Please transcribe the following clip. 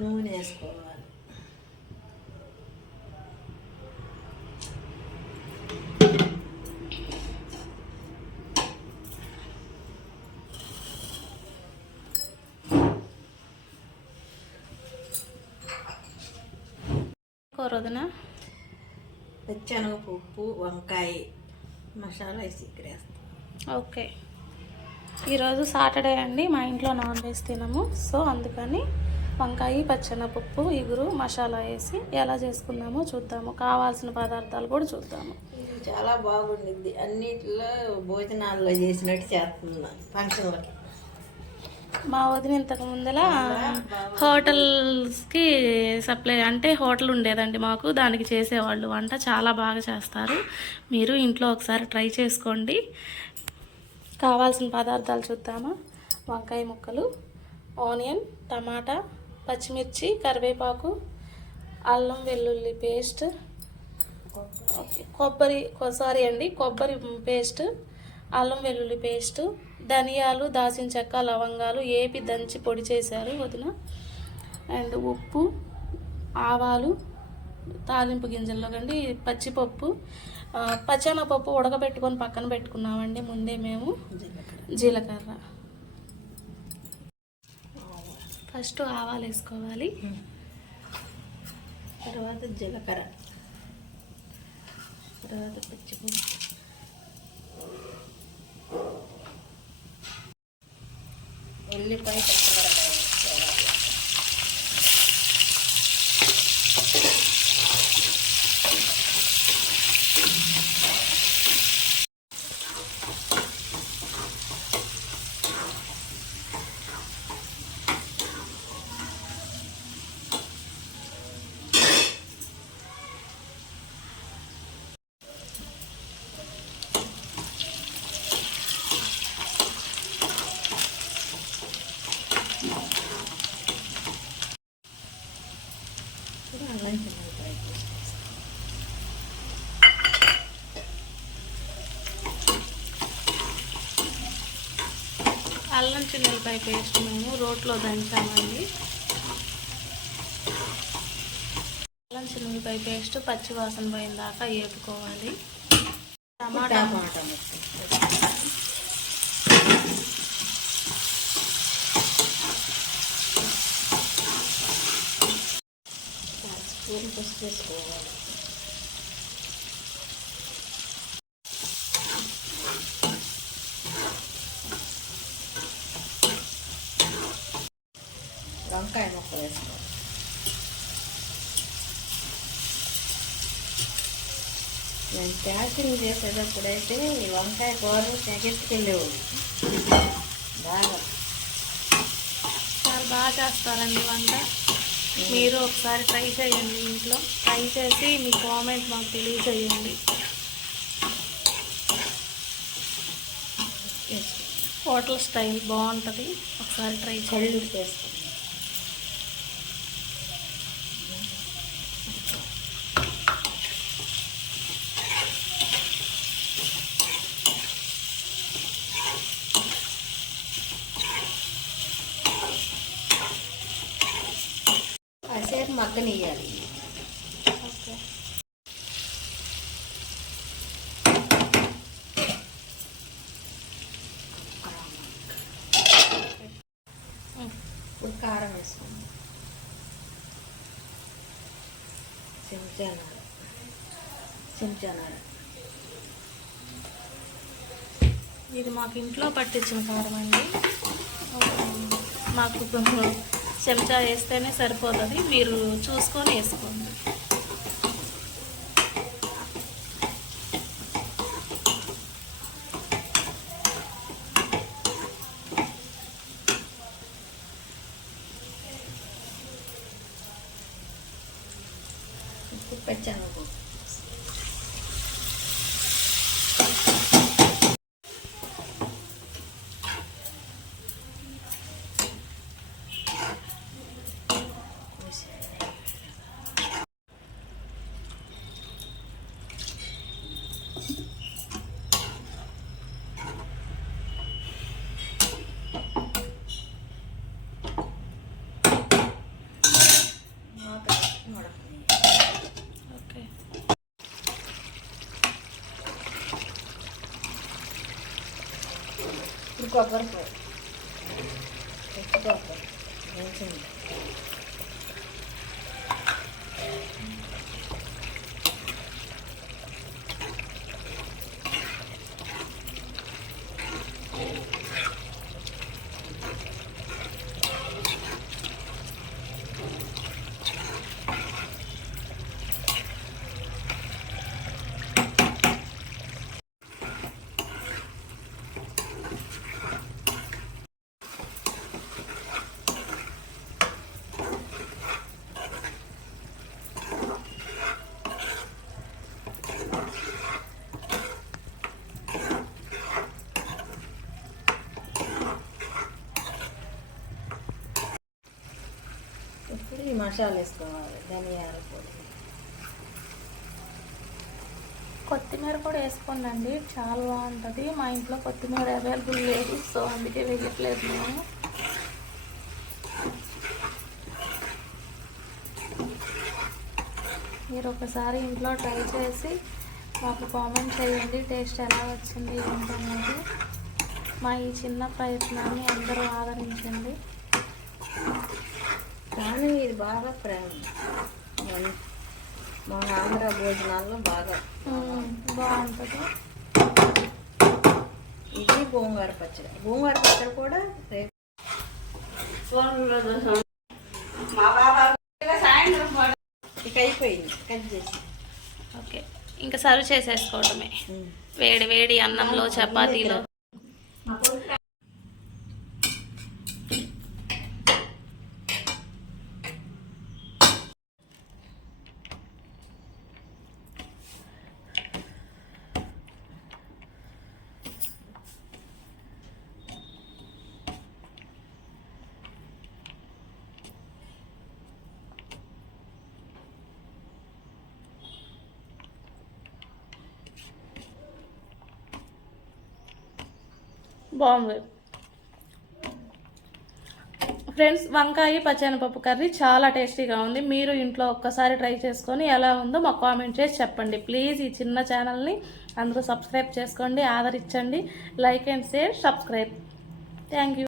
నూనె వేసుకోవాలి. కూరదన పచ్చెనగపప్పు, వంకాయ మసాలా వేసి ఇక్కడ వేస్తాం. ఓకే. ఈరోజు సాటర్డే అండి, మా ఇంట్లో నాన్ వెజ్ తినము. సో అందుకని వంకాయ, పచ్చెనగపప్పు, ఇగురు, మసాలా వేసి ఎలా చేసుకుందామో చూద్దాము. కావాల్సిన పదార్థాలు కూడా చూద్దాము. ఇది చాలా బాగుండిద్ది. అన్నిటిలో భోజనాల్లో చేసినట్టు చేస్తున్నాను ఫంక్షన్లకి. మా వదిన ఇంతకు ముందర హోటల్స్కి సప్లై, అంటే హోటల్ ఉండేదండి మాకు, దానికి చేసేవాళ్ళు వంట. చాలా బాగా చేస్తారు. మీరు ఇంట్లో ఒకసారి ట్రై చేసుకోండి. కావాల్సిన పదార్థాలు చూద్దామా. వంకాయ ముక్కలు, ఆనియన్, టమాటా, పచ్చిమిర్చి, కరివేపాకు, అల్లం వెల్లుల్లి పేస్ట్, కొబ్బరి పేస్ట్, అల్లం వెల్లుల్లి పేస్ట్, ధనియాలు, దాల్చిన చెక్క, లవంగాలు ఏపి దంచి పొడి చేశారు వదిన. అండ్ ఉప్పు, ఆవాలు, తాలింపు గింజల్లో కండి, పచ్చిపప్పు, పచ్చెనగపప్పు ఉడకబెట్టుకొని పక్కన పెట్టుకున్నామండి ముందే మేము. జీలకర్ర. ఫస్ట్ ఆవాలు వేసుకోవాలి, తర్వాత జీలకర్ర, తర్వాత పచ్చిపప్పు, ఉల్లిపాయ, పచ్చిమిరపకాయ వేసుకోవాలి. అల్లం చిన్నపాయ పేస్ట్ మేము రోట్లో దంచామండి. అల్లం చిన్నపాయ పేస్ట్ పచ్చి వాసన పోయిన దాకా వేపుకోవాలి. టమాటా వేసుకోవాలి. వంకాయ ముక్కలు వేసుకోవాలి. నేను ప్యాకింగ్ చేసేటప్పుడైతే ఈ వంకాయ కూర తెగెత్తుకెళ్ళేవాడు. చాలా బాగా చేస్తారండి వంట. మీరు ఒకసారి ట్రై చేయండి ఇంట్లో. ట్రై చేసి మీ కామెంట్ మాకు తెలియజేయండి. హోటల్ స్టైల్ బాగుంటుంది, ఒకసారి ట్రై చేయండి. వేస్తాం. కాసేపు మగ్గనియ్యాలి. ఓకే. ఇప్పుడు కారం వేసుకోండి. చెంచానార. ఇది మాకు ఇంట్లో పట్టించిన కారం అండి. మాకు చెంచా వేస్తేనే సరిపోతుంది, మీరు చూసుకొని వేసుకోండి. పచ్చెనగపప్పు, కొబ్బరి పొడి, పచ్చి కొబ్బరి వేసింది. ఇప్పుడు ఈ మసాలా వేసుకోవాలి. ధనియాల పొడి, కొత్తిమీర కూడా వేసుకోండి, చాలా బాగుంటుంది. మా ఇంట్లో కొత్తిమీర అవైలబుల్ లేదు, సో అందుకే వేయట్లేదు మేము. మీరు ఒకసారి ఇంట్లో ట్రై చేసి మాకు కామెంట్ చేయండి టేస్ట్ ఎలా వచ్చింది ఏంటనేది. మా ఈ చిన్న ప్రయత్నాన్ని అందరూ ఆదరించండి. కానీ ఇది బాగా ప్రేమ మా ఆంధ్ర భోజనాల్లో బాగా బాగుంటుంది. ఇది గోంగూర పచ్చడి. గోంగూర పచ్చడి కూడా రేపు ఇక అయిపోయింది, కట్ చేసి. ఓకే, ఇంకా సర్వ్ చేసేసుకోవడమే. వేడి వేడి అన్నంలో, చపాతీలో. బాగుంది ఫ్రెండ్స్. వంకాయ పచ్చెనపప్పు కర్రీ చాలా టేస్టీగా ఉంది. మీరు ఇంట్లో ఒక్కసారి ట్రై చేసుకొని ఎలా ఉందో మాకు కామెంట్ చేసి చెప్పండి. ప్లీజ్ ఈ చిన్న ఛానల్ని అందరూ సబ్స్క్రైబ్ చేసుకోండి, ఆదరించండి. Like and share, subscribe. Thank you.